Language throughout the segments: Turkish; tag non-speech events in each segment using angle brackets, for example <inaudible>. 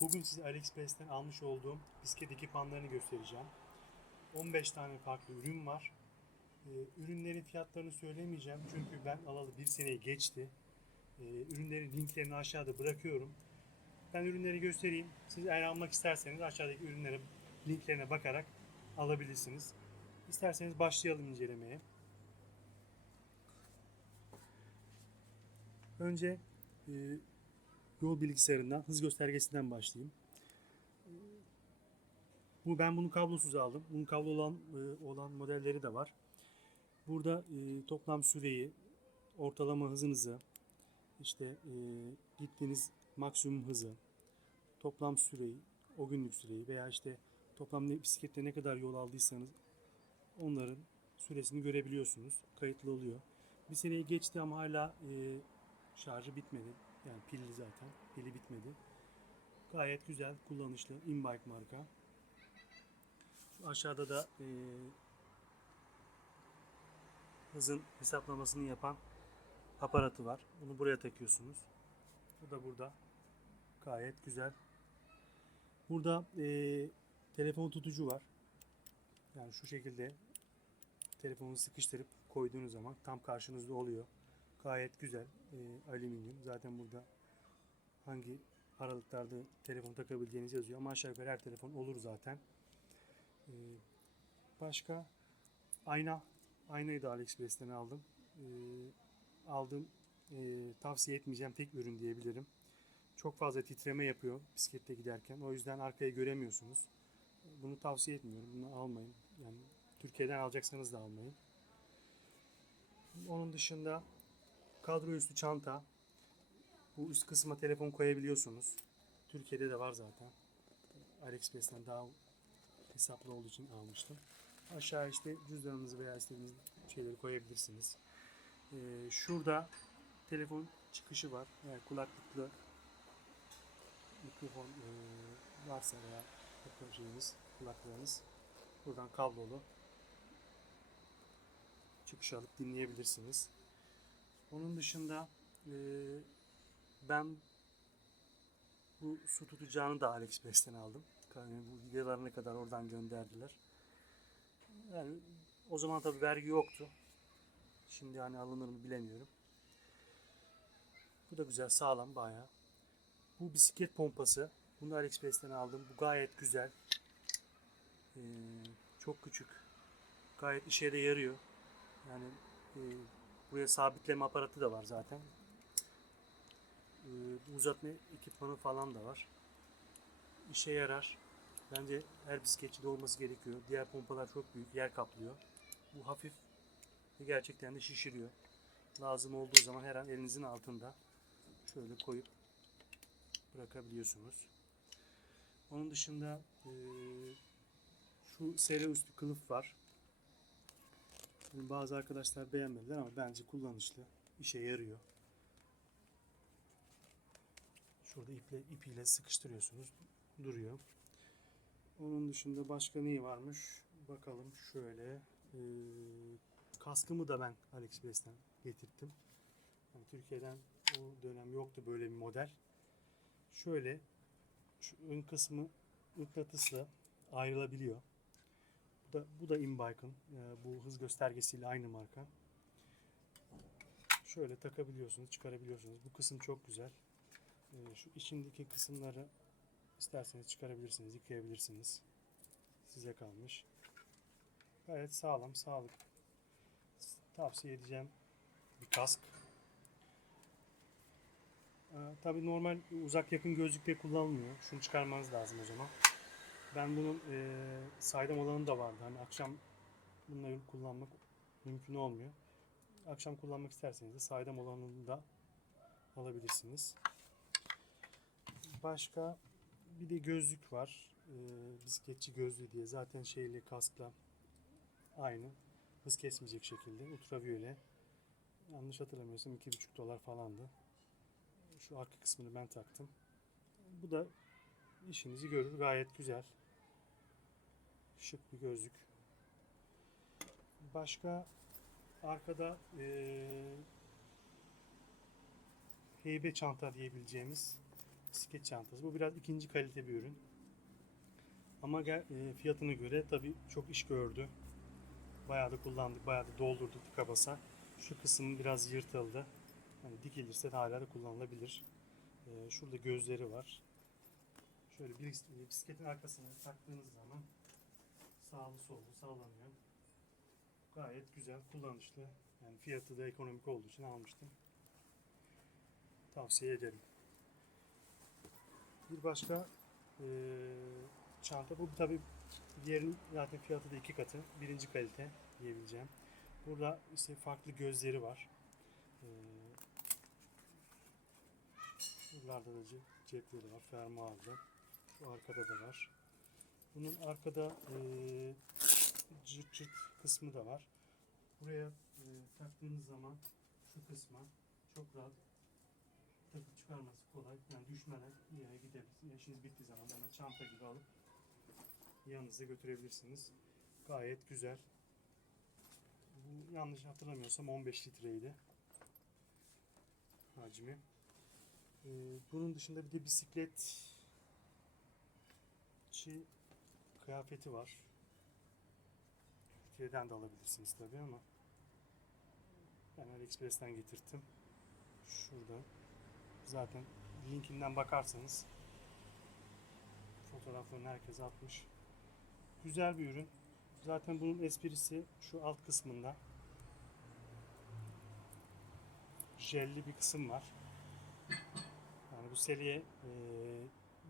Bugün size AliExpress'ten almış olduğum bisiklet ekipmanlarını göstereceğim. 15 tane farklı ürün var. Ee, ürünlerin fiyatlarını söylemeyeceğim çünkü ben alalı bir seneyi geçti. Ee, ürünlerin linklerini aşağıda bırakıyorum. Ben ürünleri göstereyim. Siz eğer almak isterseniz aşağıdaki ürünlere linklerine bakarak alabilirsiniz. İsterseniz başlayalım incelemeye. Önce e, yol bilgisayarından, hız göstergesinden başlayayım. Bu ben bunu kablosuz aldım. Bunun kablo olan e, olan modelleri de var. Burada e, toplam süreyi, ortalama hızınızı, işte e, gittiğiniz maksimum hızı, toplam süreyi, o günlük süreyi veya işte toplam ne, bisiklette ne kadar yol aldıysanız onların süresini görebiliyorsunuz. Kayıtlı oluyor. Bir seneyi geçti ama hala e, şarjı bitmedi. Yani pilli zaten. Pili bitmedi. Gayet güzel, kullanışlı. Inbike marka. Şu aşağıda da e, hızın hesaplamasını yapan aparatı var. Bunu buraya takıyorsunuz. Bu da burada. Gayet güzel. Burada e, telefon tutucu var. Yani şu şekilde telefonu sıkıştırıp koyduğunuz zaman tam karşınızda oluyor. Gayet güzel. E, alüminyum. Zaten burada hangi aralıklarda telefon takabileceğiniz yazıyor. Ama aşağı yukarı her telefon olur zaten. E, başka ayna. Aynayı da AliExpress'ten aldım. E, aldım. E, tavsiye etmeyeceğim tek ürün diyebilirim. Çok fazla titreme yapıyor bisiklette giderken. O yüzden arkayı göremiyorsunuz. Bunu tavsiye etmiyorum. Bunu almayın. Yani Türkiye'den alacaksanız da almayın. Onun dışında kadro üstü çanta. Bu üst kısma telefon koyabiliyorsunuz. Türkiye'de de var zaten. AliExpress'ten daha hesaplı olduğu için almıştım. Aşağı işte cüzdanınızı veya istediğiniz şeyleri koyabilirsiniz. Ee, şurada telefon çıkışı var. Yani kulaklıklı mikrofon e, varsa veya yapacağınız kulaklığınız buradan kablolu çıkış alıp dinleyebilirsiniz. Onun dışında e, ben bu su tutacağını da AliExpress'ten aldım. Yani bu videolarına kadar oradan gönderdiler. Yani o zaman tabi vergi yoktu. Şimdi hani alınır mı bilemiyorum. Bu da güzel, sağlam bayağı. Bu bisiklet pompası. Bunu AliExpress'ten aldım. Bu gayet güzel. Ee, çok küçük. Gayet işe de yarıyor. Yani e, buraya sabitleme aparatı da var zaten. Ee, uzatma ekipmanı falan da var. İşe yarar. Bence her bisikletçide olması gerekiyor. Diğer pompalar çok büyük, yer kaplıyor. Bu hafif ve gerçekten de şişiriyor. Lazım olduğu zaman her an elinizin altında şöyle koyup bırakabiliyorsunuz. Onun dışında e, şu sere üstü kılıf var. Bunu bazı arkadaşlar beğenmediler ama bence kullanışlı. işe yarıyor. Şurada iple, ipiyle sıkıştırıyorsunuz. Duruyor. Onun dışında başka neyi varmış? Bakalım şöyle. E, kaskımı da ben AliExpress'ten getirttim. Yani Türkiye'den o dönem yoktu böyle bir model. Şöyle şu ön kısmı mıknatısla ayrılabiliyor. Da bu da Inbike'ın e, bu hız göstergesiyle aynı marka. Şöyle takabiliyorsunuz, çıkarabiliyorsunuz. Bu kısım çok güzel. E, şu içindeki kısımları isterseniz çıkarabilirsiniz, yıkayabilirsiniz. Size kalmış. Gayet sağlam, sağlık. Tavsiye edeceğim bir kask. Ee, tabii normal uzak yakın gözlükte kullanılmıyor. Şunu çıkarmanız lazım o zaman. Ben bunun e, saydam olanı da vardı. Hani akşam bunları kullanmak mümkün olmuyor. Akşam kullanmak isterseniz de saydam olanını da alabilirsiniz. Başka bir de gözlük var. E, bisikletçi gözlüğü diye. Zaten şeyle kaskla aynı. Hız kesmeyecek şekilde. Ultraviyole. Yanlış hatırlamıyorsam 2,5 dolar falandı. Şu arka kısmını ben taktım. Bu da işinizi görür. Gayet güzel. Şık bir gözlük. Başka arkada eee heybe çanta diyebileceğimiz bisiklet çantası. Bu biraz ikinci kalite bir ürün. Ama e, fiyatına göre tabii çok iş gördü. Bayağı da kullandık, bayağı da doldurduk tıka basa. Şu kısım biraz yırtıldı. Hani dikilirse hala da kullanılabilir. E, şurada gözleri var. Şöyle bisikletin arkasına taktığınız zaman sağlı sollu sallanıyor. Gayet güzel, kullanışlı. Yani fiyatı da ekonomik olduğu için almıştım. Tavsiye ederim. Bir başka eee, çanta. Bu tabi diğerinin zaten fiyatı da iki katı. Birinci kalite diyebileceğim. Burada işte farklı gözleri var. Eee buralarda da ce- cepleri var. Fermuarlı. Şu arkada da var. Bunun arkada eee cırt cırt kısmı da var. Buraya e, taktığınız zaman şu kısma çok rahat takıp çıkarması kolay. Yani düşmeden yere gidebilirsiniz. İşiniz bittiği zaman hemen çanta gibi alıp yanınıza götürebilirsiniz. Gayet güzel. Bu yanlış hatırlamıyorsam 15 litreydi hacmi. E, bunun dışında bir de bisikletçi kıyafeti var. Türkiye'den de alabilirsiniz tabii ama ben AliExpress'ten getirttim. Şurada. Zaten linkinden bakarsanız fotoğraflarını herkes atmış. Güzel bir ürün. Zaten bunun esprisi şu alt kısmında. Jelli bir kısım var. Yani bu seriye e,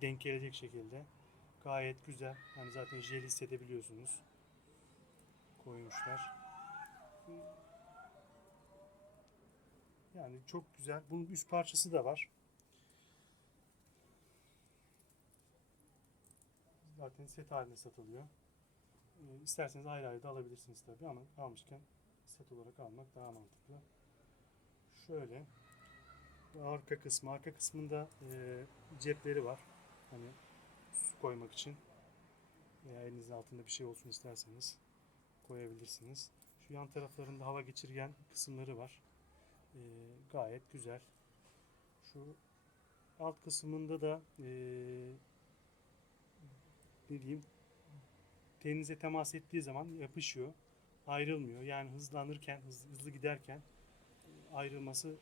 denk gelecek şekilde gayet güzel. Yani zaten jel hissedebiliyorsunuz koymuşlar. Yani çok güzel. Bunun üst parçası da var. Zaten set halinde satılıyor. Ee, İsterseniz ayrı ayrı da alabilirsiniz tabii ama almışken set olarak almak daha mantıklı. Şöyle arka kısmı, arka kısmında e, cepleri var. Hani koymak için veya elinizin altında bir şey olsun isterseniz koyabilirsiniz. Şu yan taraflarında hava geçirgen kısımları var. Ee, gayet güzel. Şu alt kısmında da ee, ne diyeyim teninize temas ettiği zaman yapışıyor. Ayrılmıyor. Yani hızlanırken, hız- hızlı giderken ayrılması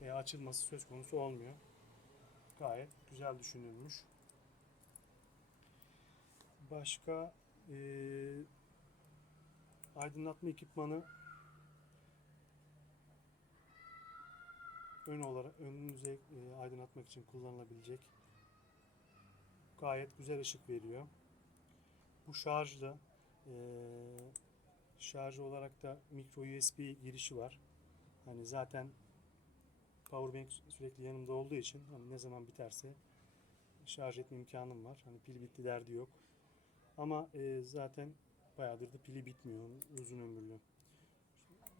veya açılması söz konusu olmuyor. Gayet güzel düşünülmüş. Başka ee, aydınlatma ekipmanı ön olarak önünüze e, aydınlatmak için kullanılabilecek gayet güzel ışık veriyor. Bu şarjlı e, şarj olarak da micro USB girişi var. Hani zaten powerbank sürekli yanımda olduğu için hani ne zaman biterse şarj etme imkanım var. Hani pil bitti derdi yok. Ama e, zaten bayağıdır da pili bitmiyor. Uzun ömürlü.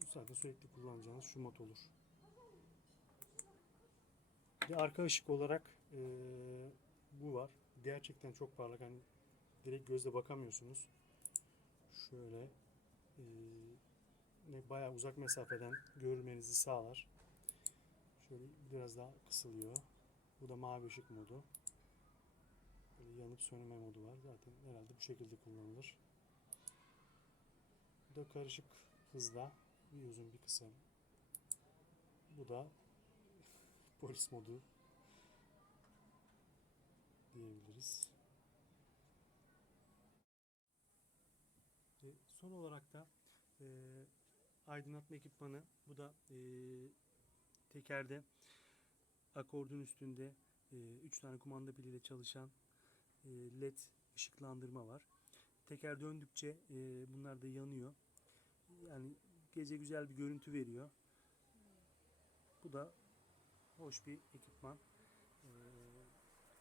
Zaten sürekli kullanacağınız şu mod olur. De arka ışık olarak e, bu var. Gerçekten çok parlak. Hani direkt gözle bakamıyorsunuz. Şöyle e, ne bayağı uzak mesafeden görmenizi sağlar. Şöyle biraz daha kısılıyor. Bu da mavi ışık modu. Yanıp sönme modu var. Zaten herhalde bu şekilde kullanılır. Bu da karışık hızla bir uzun bir kısa. Bu da <laughs> polis modu diyebiliriz. E, son olarak da e, aydınlatma ekipmanı. Bu da e, tekerde akordun üstünde 3 tane kumanda piliyle çalışan e, led ışıklandırma var. Teker döndükçe e, bunlar da yanıyor. Yani gece güzel bir görüntü veriyor. Bu da hoş bir ekipman. E,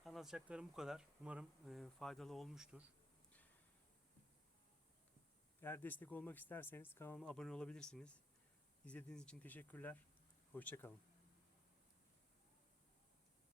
anlatacaklarım bu kadar. Umarım e, faydalı olmuştur. Eğer destek olmak isterseniz kanalıma abone olabilirsiniz. İzlediğiniz için teşekkürler. Hoşçakalın.